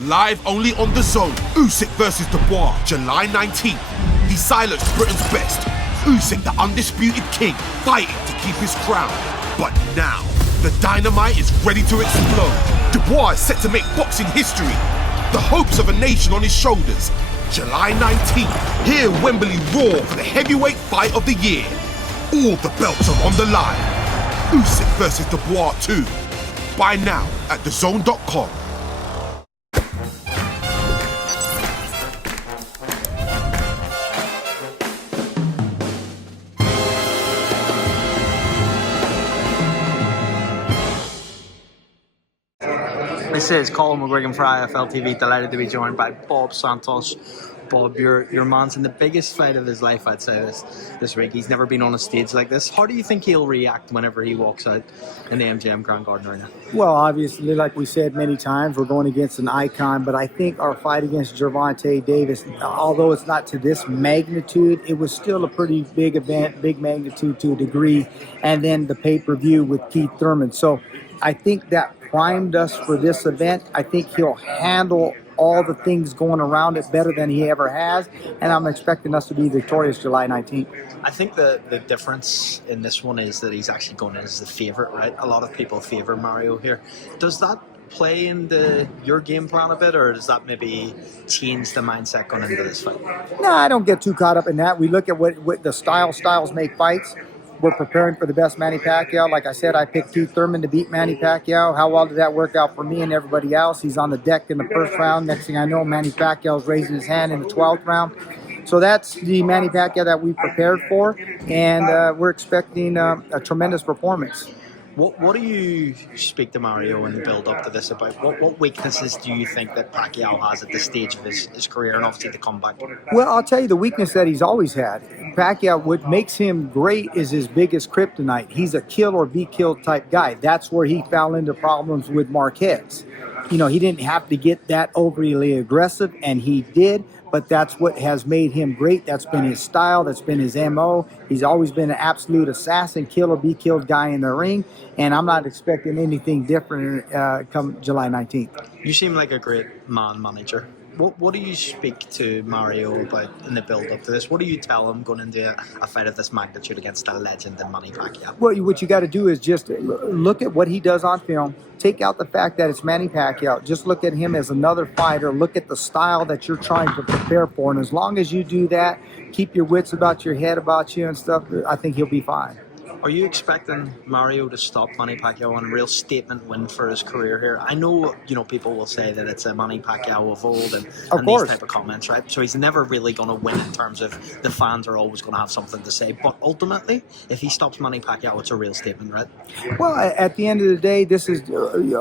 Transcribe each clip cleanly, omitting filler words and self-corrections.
Live only on The Zone. Usyk versus Dubois, July 19th. He silenced Britain's best. Usyk, the undisputed king, fighting to keep his crown. But now, the dynamite is ready to explode. Dubois is set to make boxing history. The hopes of a nation on his shoulders. July 19th, hear Wembley roar for the heavyweight fight of the year. All the belts are on the line. Usyk versus Dubois 2. Buy now at thezone.com. This is Colin McGuigan for IFLTV. Delighted to be joined by Bob Santos. Bob, your man's in the biggest fight of his life, I'd say, this week. He's never been on a stage like this. How do you think he'll react whenever he walks out in the MGM Grand Garden Arena? Well, obviously, like we said many times, we're going against an icon, but I think our fight against Gervonta Davis, although it's not to this magnitude, it was still a pretty big event, big magnitude to a degree, and then the pay-per-view with Keith Thurman. So I think that primed us for this event. I think he'll handle all the things going around it better than he ever has, and I'm expecting us to be victorious July 19th. I think the difference in this one is that he's actually going in as the favourite, right? A lot of people favour Mario here. Does that play into your game plan a bit, or does that maybe change the mindset going into this fight? No, I don't get too caught up in that. We look at what the styles make fights. We're preparing for the best Manny Pacquiao. Like I said, I picked Keith Thurman to beat Manny Pacquiao. How well did that work out for me and everybody else? He's on the deck in the first round. Next thing I know, Manny Pacquiao's raising his hand in the 12th round. So that's the Manny Pacquiao that we prepared for, and we're expecting a tremendous performance. What do you speak to Mario in the build-up to this about? What weaknesses do you think that Pacquiao has at this stage of his career, and obviously the comeback? Well, I'll tell you the weakness that he's always had. Pacquiao, what makes him great is his biggest kryptonite. He's a kill or be killed type guy. That's where he fell into problems with Marquez. You know, he didn't have to get that overly aggressive, and he did. But that's what has made him great. That's been his style. That's been his MO. He's always been an absolute assassin, kill or be killed guy in the ring. And I'm not expecting anything different come July 19th. You seem like a great man manager. What do you speak to Mario about in the build-up to this? What do you tell him going into a fight of this magnitude against a legend in Manny Pacquiao? Well, what you got to do is just look at what he does on film. Take out the fact that it's Manny Pacquiao. Just look at him as another fighter. Look at the style that you're trying to prepare for. And as long as you do that, keep your wits about your head about you and stuff, I think he'll be fine. Are you expecting Mario to stop Manny Pacquiao on a real statement win for his career here? I know, people will say that it's a Manny Pacquiao of old and these type of comments, right? So he's never really going to win in terms of the fans are always going to have something to say. But ultimately, if he stops Manny Pacquiao, it's a real statement, right? Well, at the end of the day, this is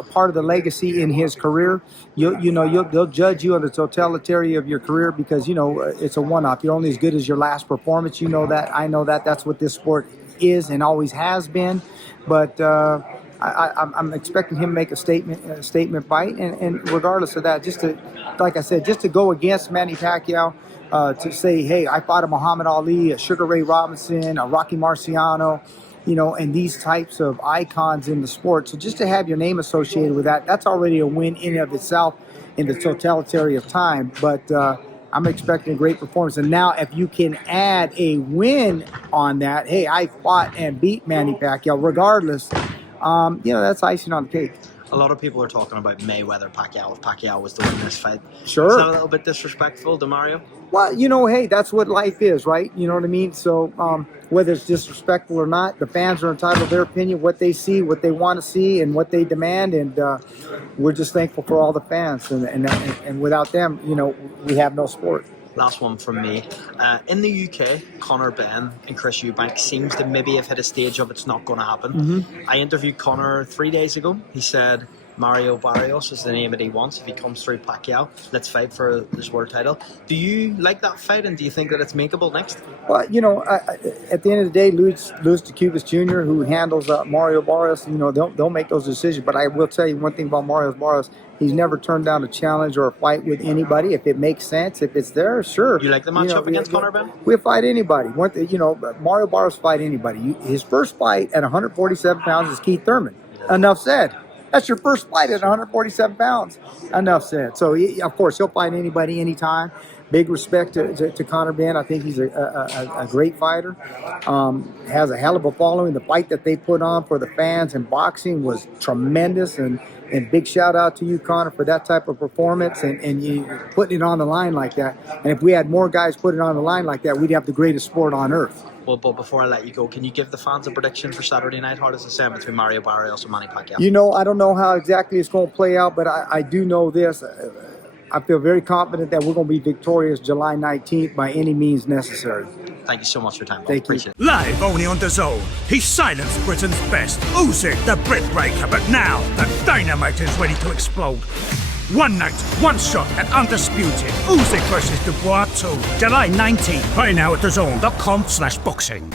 part of the legacy in his career. They'll judge you on the totality of your career because, it's a one-off. You're only as good as your last performance. You know that. I know that. That's what this sport is and always has been, but I'm expecting him to make a statement fight, and regardless of that, just to go against Manny Pacquiao, to say, hey, I fought a Muhammad Ali, a Sugar Ray Robinson, a Rocky Marciano, and these types of icons in the sport. So just to have your name associated with that's already a win in and of itself in the totality of time. But I'm expecting a great performance. And now if you can add a win on that, hey, I fought and beat Manny Pacquiao regardless, that's icing on the cake. A lot of people are talking about Mayweather-Pacquiao if Pacquiao was to win this fight. Sure. Is that a little bit disrespectful to Mario? Well, hey, that's what life is, right? You know what I mean? So whether it's disrespectful or not, the fans are entitled to their opinion, what they see, what they want to see, and what they demand. And we're just thankful for all the fans. And without them, we have no sport. Last one from me. In the UK, Conor Benn and Chris Eubank seems to maybe have hit a stage of it's not going to happen. Mm-hmm. I interviewed Conor 3 days ago. He said Mario Barrios is the name that he wants if he comes through Pacquiao. Let's fight for his world title. Do you like that fight, and do you think that it's makeable next? Well, at the end of the day, Louis DeCubas Jr., who handles Mario Barrios, they'll make those decisions. But I will tell you one thing about Mario Barrios. He's never turned down a challenge or a fight with anybody. If it makes sense, if it's there, sure. You like the matchup against Conor Benn? We'll fight anybody. Mario Barrios fight anybody. His first fight at 147 pounds is Keith Thurman. Enough said. That's your first fight at 147 pounds. Enough said. So, of course, he'll fight anybody, anytime. Big respect to Conor Benn. I think he's a great fighter. Has a hell of a following. The fight that they put on for the fans in boxing was tremendous. And big shout out to you, Conor, for that type of performance and you putting it on the line like that. And if we had more guys put it on the line like that, we'd have the greatest sport on earth. Well, but before I let you go, can you give the fans a prediction for Saturday night? How does it sound between Mario Barrios and Manny Pacquiao? You know, I don't know how exactly it's going to play out, but I do know this. I feel very confident that we're going to be victorious July 19th by any means necessary. Thank you so much for your time, Bob. Thank you. Appreciate it. Live only on DAZN, he silenced Britain's best. Usyk, the Brit breaker, but now the dynamite is ready to explode. One night, one shot at Undisputed. Usyk versus Dubois 2, July 19th. Buy now at DAZN.com/boxing.